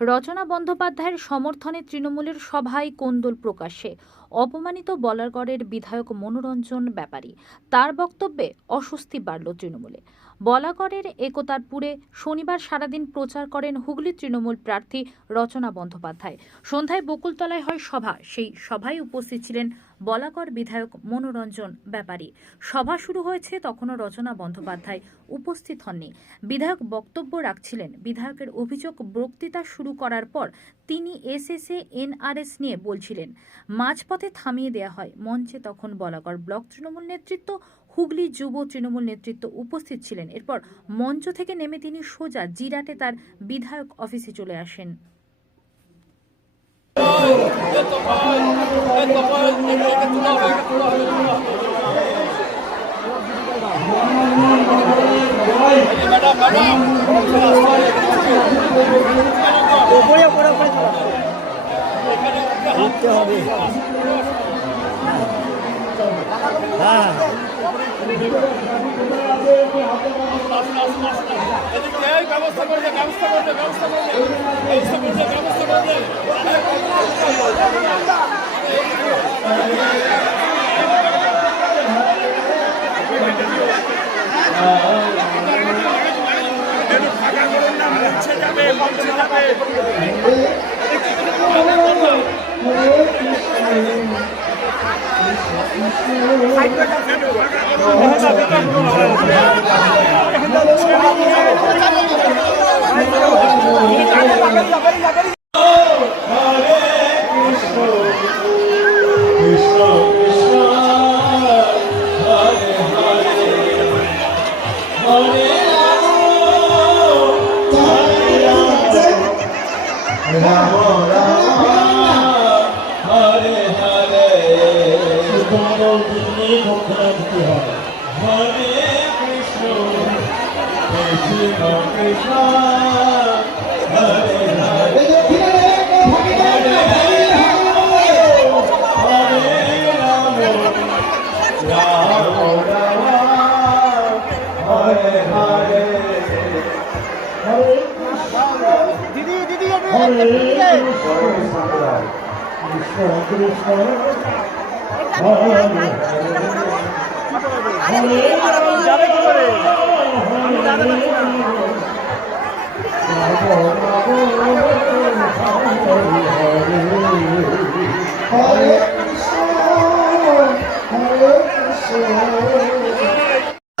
রচনা বন্দ্যোপাধ্যায়ের সমর্থনে তৃণমূলের সভায় কোন্দল প্রকাশ্যে। অপমানিত বলাগড়ের বিধায়ক মনোরঞ্জন ব্যাপারী। তার বক্তব্যে অস্বস্তি বাড়ল তৃণমূলে। বলাগড়ের একতারপুরে শনিবার সারাদিন প্রচার করেন হুগলি তৃণমূল প্রার্থী রচনা বন্দ্যোপাধ্যায়। সন্ধ্যায় বকুলতলায় হয় সভা। সেই সভায় উপস্থিত ছিলেন বলাগড় বিধায়ক মনোরঞ্জন ব্যাপারী। সভা শুরু হয়েছে, তখনও রচনা বন্দ্যোপাধ্যায় উপস্থিত হননি। বিধায়ক বক্তব্য রাখছিলেন। বিধায়কের অভিযোগ, বক্তৃতা শুরু করার পর তিনি এসএসএ এনআরএস নিয়ে বলছিলেন। মাঝপথে থামিয়ে দেওয়া হয়। মঞ্চে তখন বলাগড় ব্লক তৃণমূল নেতৃত্ব, হুগলি যুব তৃণমূল নেতৃত্ব উপস্থিত ছিলেন। এরপর মঞ্চ থেকে নেমে তিনি সোজা জিরাটে তার বিধায়ক অফিসে চলে আসেন।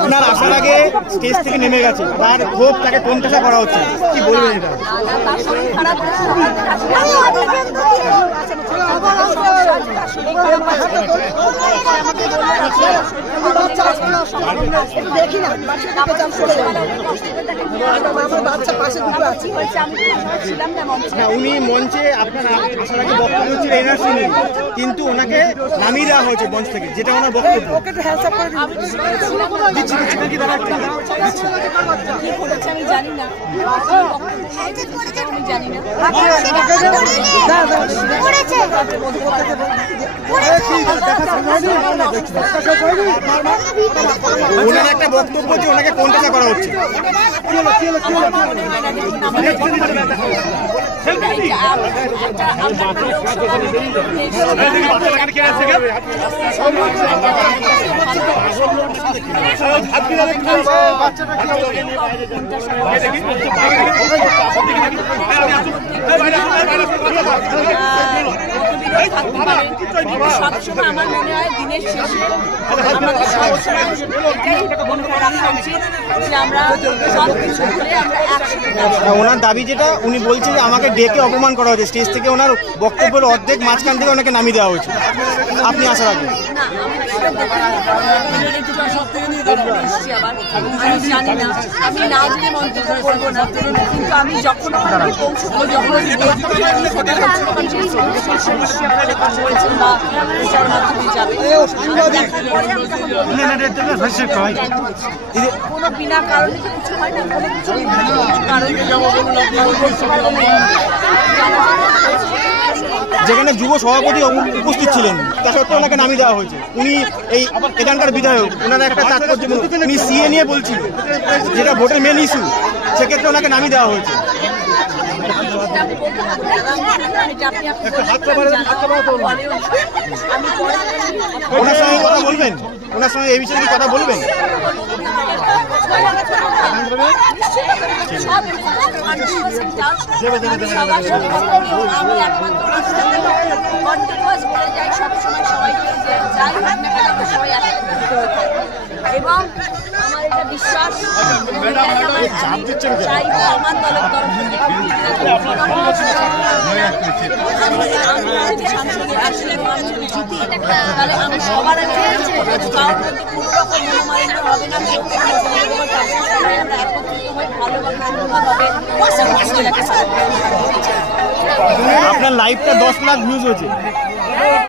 আপনার আসার আগে স্টেজ থেকে নেমে গেছে, তার ক্ষোভ তাকে কোণঠাসা করা হচ্ছে, কি বলবেন এটা? উনি মঞ্চে আপনার আসার আগে বক্তব্য হচ্ছিল এনআরসি নিয়ে, কিন্তু ওনাকে নামিয়ে দেওয়া হয়েছে মঞ্চ থেকে, যেটা ওনার বক্তব্য। আমি জানি না, ওনার একটা বক্তব্য যে ওনাকে কোণঠাসা করা হচ্ছে। সবসময় আমার মনে হয় দিনের শেষে আমাদের সবসময় এটাই মনে রাখা উচিত যে আমরা সবকিছু ভুলে আমরা একসাথে। ওনার দাবি যেটা, উনি বলছে যে আমাকে ডেকে অপমান করা হয়েছে, স্টেজ থেকে ওনার বক্তব্যের অর্ধেক মাঝখান থেকে ওনাকে নামিয়ে দেওয়া হয়েছে আপনি আসার আগে। না, আমি জানি না, আমি না জেনে মন্তব্য করবো না, কিন্তু আমি যখন পৌঁছবো, যখন কোনো বিনা কারণে কিছু হয় না, কোনো কিছু যেখানে যুব সভাপতি উপস্থিত ছিলেন, তা সত্ত্বেও ওনাকে নামিয়ে দেওয়া হয়েছে। উনি এই এখানকার বিধায়ক, ওনার একটা তাৎপর্য, উনি সিএ নিয়ে বলছিল, যেটা ভোটের মেন ইস্যু, সেক্ষেত্রে ওনাকে নামিয়ে দেওয়া হয়েছে। সেটা আমি বলতে পারবো না। এটা আপনি বললেন, আমি পরে ওনার সঙ্গে কথা বলবেন, ওনার সঙ্গে এই বিষয়ে কি কথা বলবেন? আমি একমাত্র কন্টিনিউয়াস বলে যাই সবসময় সবাইকে যে যাই হোক না কেন আমরা সবাই একসাথে এবং আমার এটা বিশ্বাস চাইবো আমার দলের তরফ থেকে তাহলে আমি সবার আগে কারোর প্রতি কোনো রকম মনোমালিন্য হবে না, আমরা একত্রিত হয়ে ভালোভাবে সুন্দরভাবে আপনার লাইভটা 10 লাখ ভিউজ হয়েছে।